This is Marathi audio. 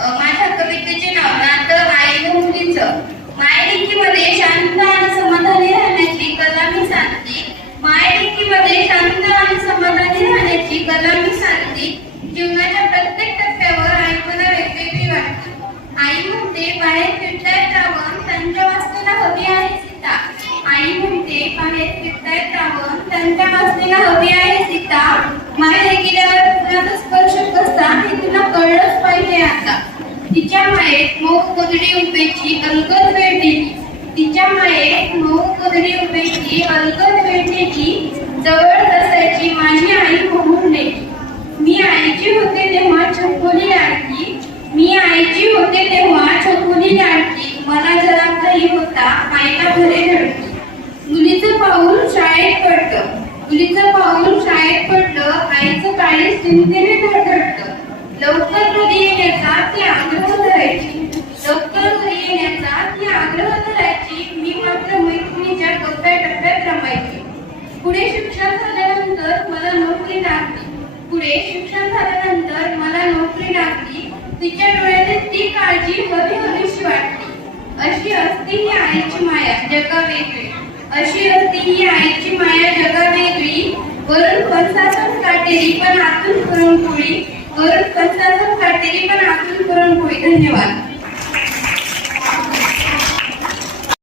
माझ्या कवितेचे नाव नातं आई व मुलीचं. मायलेकीमध्ये शांत आणि समाधानी राहण्याची कला मी सांगते. मायलेकीमध्ये शांत आणि समाधानी राहण्याची कला मी सांगते. जीवनाच्या प्रत्येक टप्प्यावर आई मला वेगवेगळी वाटते. आई म्हणते बाहेर फिरता येतावं त्यांच्या वाचनेला हवी आहे सीता. आई म्हणते बाहेर फिरता येतावं त्यांच्या वाचनेला हवी आहे सीता. माहेर गेल्यावर तुझा स्पर्श कसा हे तुला कळलंच पाहिजे आता. तिच्या मायेत मऊ कोदडी उभेची अलगद वेळ दिली. तिच्या मायेत मऊ कोदडी उभेची अलगद वेळ दिली. जवळ बसायची माझी आई म्हणून नेली. मी आईची होते तेव्हा छकुली लाडकी. मी आईची होते तेव्हा छकुली लाडकी. मला जरा घाई होता आईला घरे धडकी. मुलीचं पाऊल शाळेत पडलं. मुलीचं पाऊल शाळेत पडलं. आईचं काळीज चिंतेने धडधडलं. लवकर घरी येण्याचा ती आग्रह धरायची. लवकर घरी येण्याचा ती आग्रह धरायची. मी मात्र मैत्रिणीच्या टप्प्याटप्प्यात रमायची. पुढे शिक्षण झाल्यानंतर मला नोकरी लागली. पुढे शिक्षण झाल्यानंतर मला नोकरी लागली. तिच्या डोळ्यात ती काळजी हवी हवीशी वाटली. अशी असती ही आईची माया जगा वेगळी. अशी असती ही आईची माया जगा वेगळी. वरून फणसासन काटेरी पण आतून पुरणपोळी. वरून फणसासन काटेरी पण आतून पुरणपोळी. धन्यवाद.